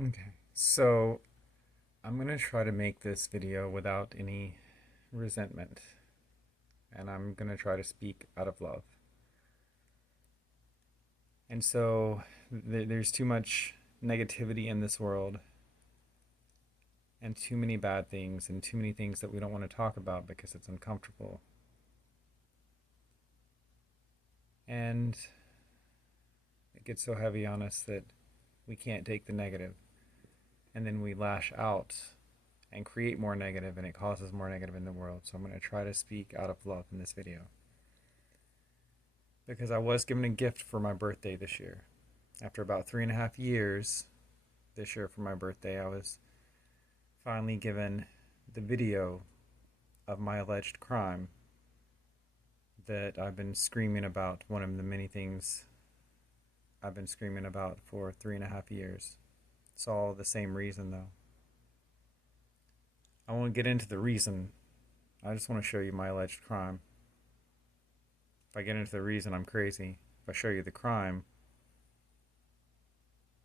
Okay, so I'm gonna try to make this video without any resentment, and I'm gonna try to speak out of love. And so there's too much negativity in this world, and too many bad things, and too many things that we don't want to talk about because it's uncomfortable. And it gets so heavy on us that we can't take the negative, and then we lash out and create more negative, and it causes more negative in the world. So I'm going to try to speak out of love in this video because I was given a gift for my birthday this year. After about 3.5 years this year for my birthday, I was finally given the video of my alleged crime that I've been screaming about, one of the many things I've been screaming about for 3.5 years. It's all the same reason, though. I won't get into the reason. I just want to show you my alleged crime. If I get into the reason, I'm crazy. If I show you the crime,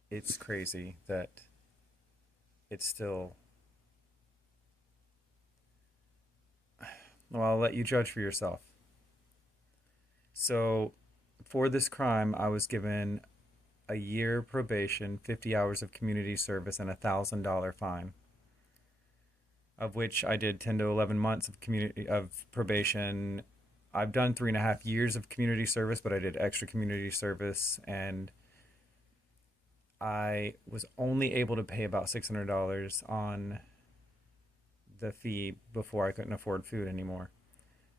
it's crazy that it's still. Well, I'll let you judge for yourself. So, for this crime, I was given a year probation, 50 hours of community service, and $1,000 fine, of which I did 10 to 11 months of probation. I've done 3.5 years of community service, but I did extra community service, and I was only able to pay about $600 on the fee before I couldn't afford food anymore.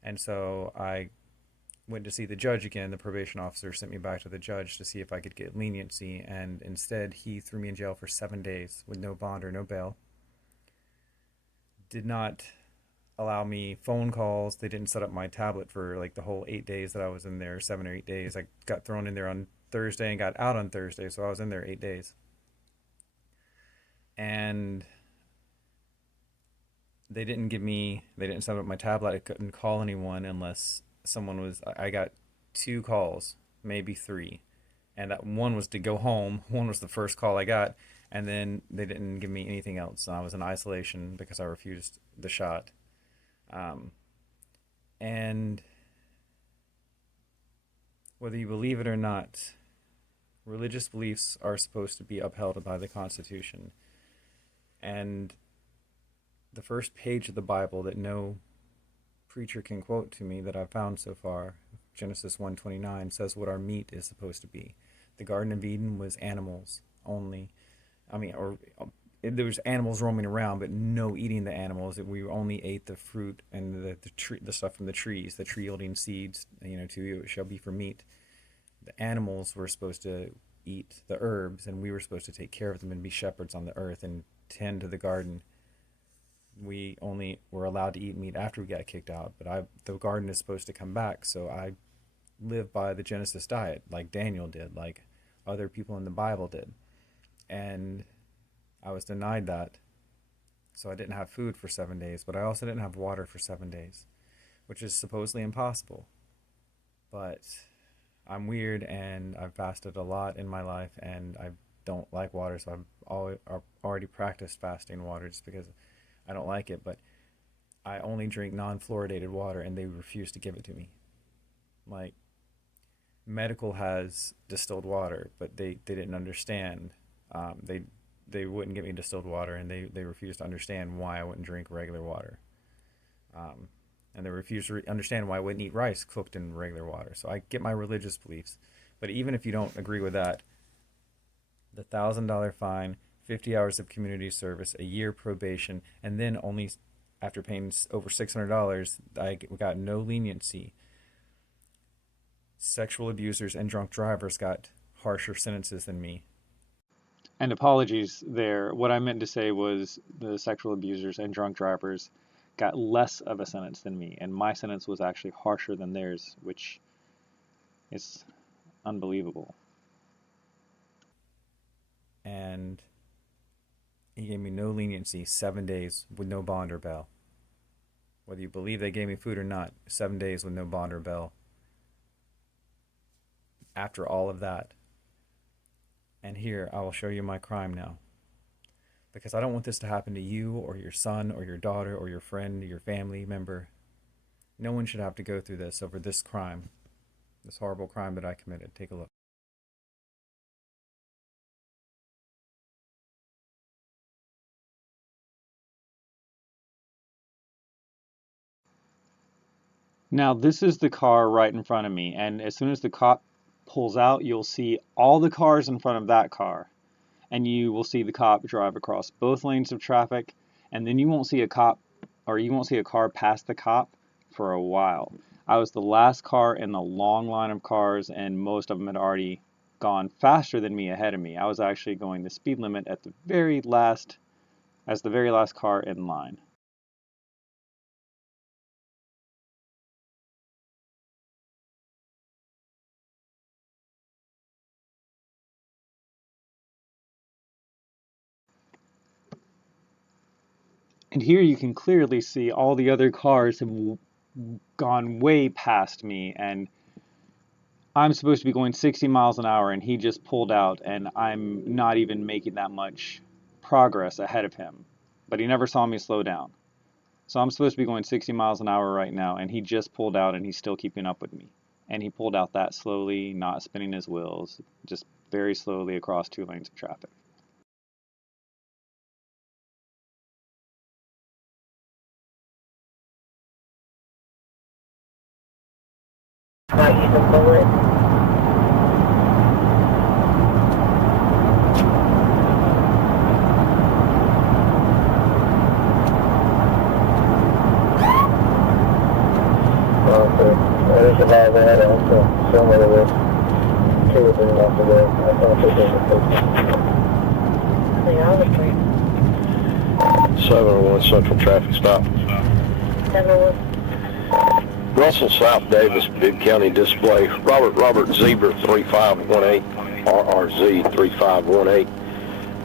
And so I went to see the judge again. The probation officer sent me back to the judge to see if I could get leniency, and instead he threw me in jail for 7 days with no bond or no bail. Did not allow me phone calls. They didn't set up my tablet for like the whole 8 days that I was in there, 7 or 8 days. I got thrown in there on Thursday and got out on Thursday, so I was in there 8 days. And they didn't set up my tablet. I couldn't call anyone unless someone was, I got two calls, maybe three. And that one was to go home. One was the first call I got. And then they didn't give me anything else. I was in isolation because I refused the shot. Um, and whether you believe it or not, religious beliefs are supposed to be upheld by the Constitution. And the first page of the Bible that no preacher can quote to me that I've found so far, Genesis 1:29, says what our meat is supposed to be. The Garden of Eden was animals only. I mean, or there was animals roaming around, but no eating the animals. We only ate the fruit and the stuff from the trees, the tree yielding seeds. To you it shall be for meat. The animals were supposed to eat the herbs, and we were supposed to take care of them and be shepherds on the earth and tend to the garden. We only were allowed to eat meat after we got kicked out, but the garden is supposed to come back, so I live by the Genesis diet, like Daniel did, like other people in the Bible did. And I was denied that. So I didn't have food for 7 days, but I also didn't have water for 7 days, which is supposedly impossible. But I'm weird and I've fasted a lot in my life and I don't like water, so I've already practiced fasting water just because I don't like it. But I only drink non fluoridated water and they refuse to give it to me. Like, medical has distilled water, but they didn't understand. They wouldn't give me distilled water, and they refused to understand why I wouldn't drink regular water. Um, and they refused to understand why I wouldn't eat rice cooked in regular water. So I get my religious beliefs. But even if you don't agree with that, the $1,000 fine, 50 hours of community service, a year probation, and then only after paying over $600, I got no leniency. Sexual abusers and drunk drivers got harsher sentences than me. And apologies there. What I meant to say was the sexual abusers and drunk drivers got less of a sentence than me, and my sentence was actually harsher than theirs, which is unbelievable. And he gave me no leniency, 7 days with no bond or bail. Whether you believe they gave me food or not, 7 days with no bond or bail. After all of that. And here, I will show you my crime now. because I don't want this to happen to you or your son or your daughter or your friend or your family member. No one should have to go through this over this crime, this horrible crime that I committed. Take a look. Now, this is the car right in front of me, and as soon as the cop pulls out, you'll see all the cars in front of that car, and you will see the cop drive across both lanes of traffic, and then you won't see a cop, or you won't see a car pass the cop for a while. I was the last car in the long line of cars, and most of them had already gone faster than me ahead of me. I was actually going the speed limit at the very last, as the very last car in line. And here you can clearly see all the other cars have gone way past me, and I'm supposed to be going 60 miles an hour, and he just pulled out, and I'm not even making that much progress ahead of him. But he never saw me slow down. So I'm supposed to be going 60 miles an hour right now, and he just pulled out, and he's still keeping up with me. And he pulled out that slowly, not spinning his wheels, just very slowly across 2 lanes of traffic. Not using bullets. There's a lot of that also, somewhere with two of them off the way. I thought they did it. They are the three. 701 Central traffic stop. 701. Russell South Davis, Bibb County display. Robert Zebra 3518, RRZ 3518.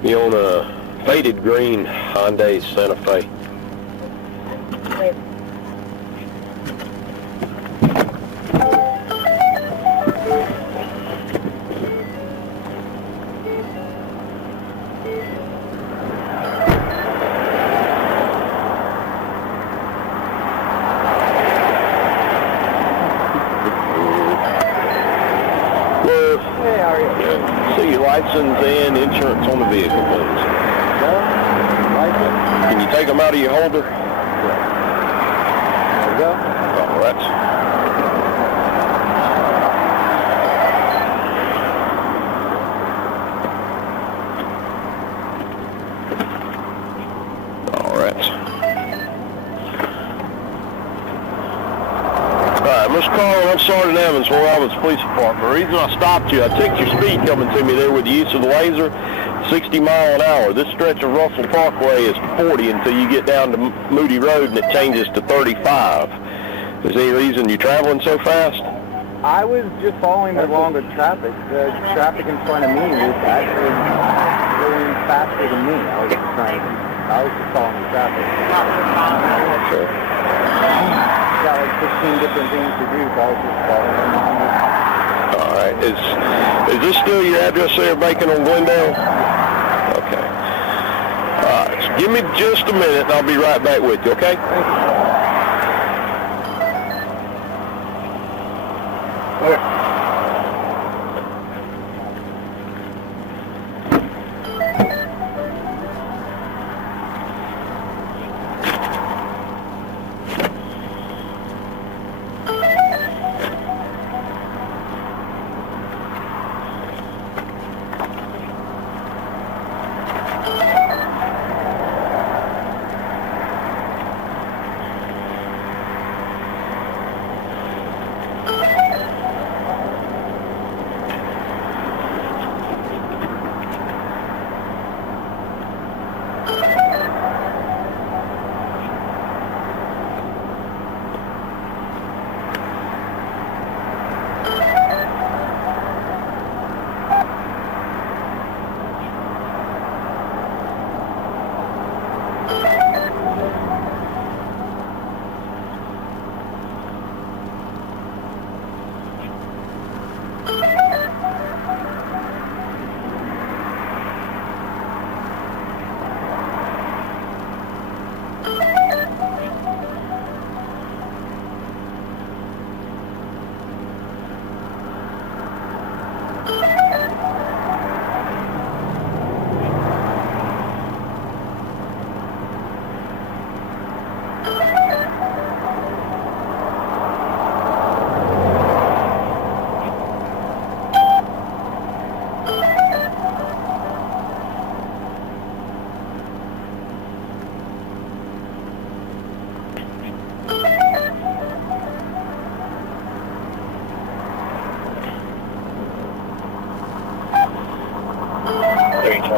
You on a faded green Hyundai Santa Fe. Wait. Hey, how are you? See your license and insurance on the vehicle, please. License? Can you take them out of your holder? There we go. Oh, that's... All right. Mr. Carlin, I'm Sergeant Evans, Royal Albans Police Department. The reason I stopped you, I checked your speed coming to me there with the use of the laser, 60 mile an hour. This stretch of Russell Parkway is 40 until you get down to Moody Road and it changes to 35. Is there any reason you're traveling so fast? I was just following along with traffic. The traffic in front of me was actually going faster than me. I was just following the traffic. Sure. Got like 15 different things to do, so I was just following along. All right. Is this still your address there, Bacon on Glendale? Okay. All right. So give me just a minute, and I'll be right back with you, okay? Okay.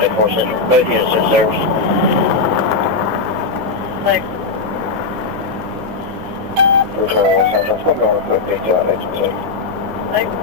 24 Central. Both units in service. Thanks. Return 1 Central. I'm going to put detail on HPC. Thanks.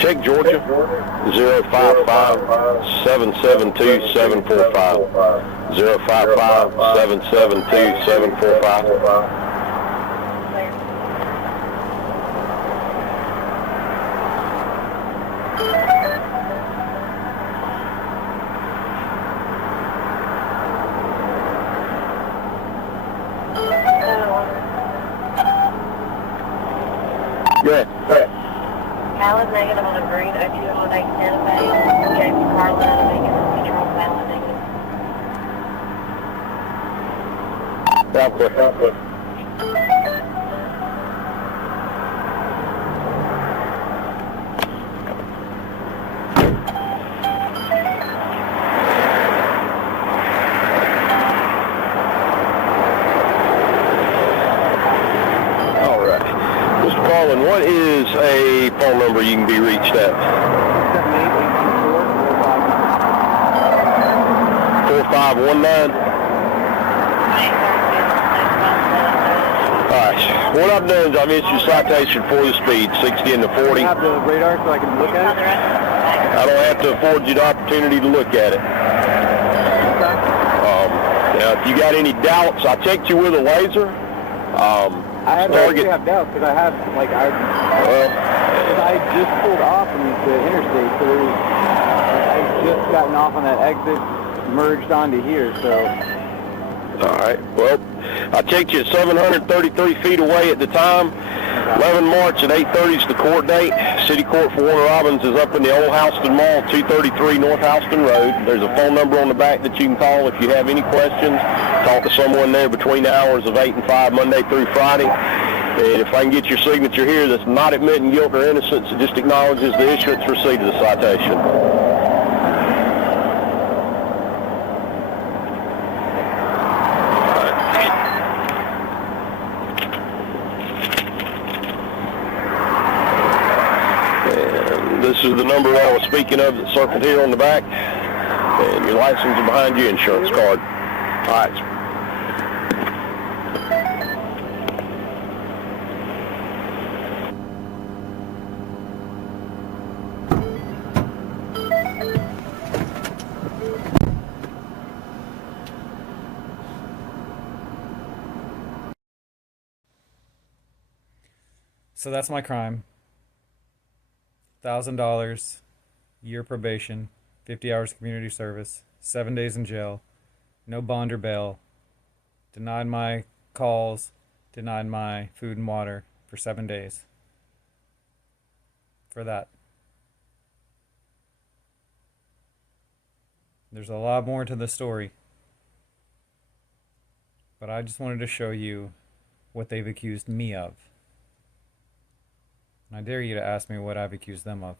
Check Georgia, 055-772-745. 055-772-745. Good. Alan negative on the green, 0218 Santa Fe. James Carlin negative, control Alan negative. Sound clear. Sound clear. What is a phone number you can be reached at? 4519. Alright, what I've done is I've issued a citation for the speed, 60 into 40. I have the radar so I can look at it? I don't have to afford you the opportunity to look at it. Now, if you got any doubts, I checked you with a laser. I actually have doubts because I have, like, I just pulled off from the interstate, so I just gotten off on that exit, merged onto here, so. All right, well, I checked you at 733 feet away at the time. 11 March at 8:30 is the court date. City Court for Warner Robins is up in the Old Houston Mall, 233 North Houston Road. There's a phone number on the back that you can call if you have any questions. Talk to someone there between the hours of 8 and 5, Monday through Friday. And if I can get your signature here that's not admitting guilt or innocence, it just acknowledges the issuance receipt of the citation. This is the number I was speaking of that circled here on the back. And your license is behind your insurance card. All right. So that's my crime. $1,000, year probation, 50 hours community service, 7 days in jail, no bond or bail, denied my calls, denied my food and water for 7 days. For that. There's a lot more to the story. But I just wanted to show you what they've accused me of. And I dare you to ask me what I've accused them of.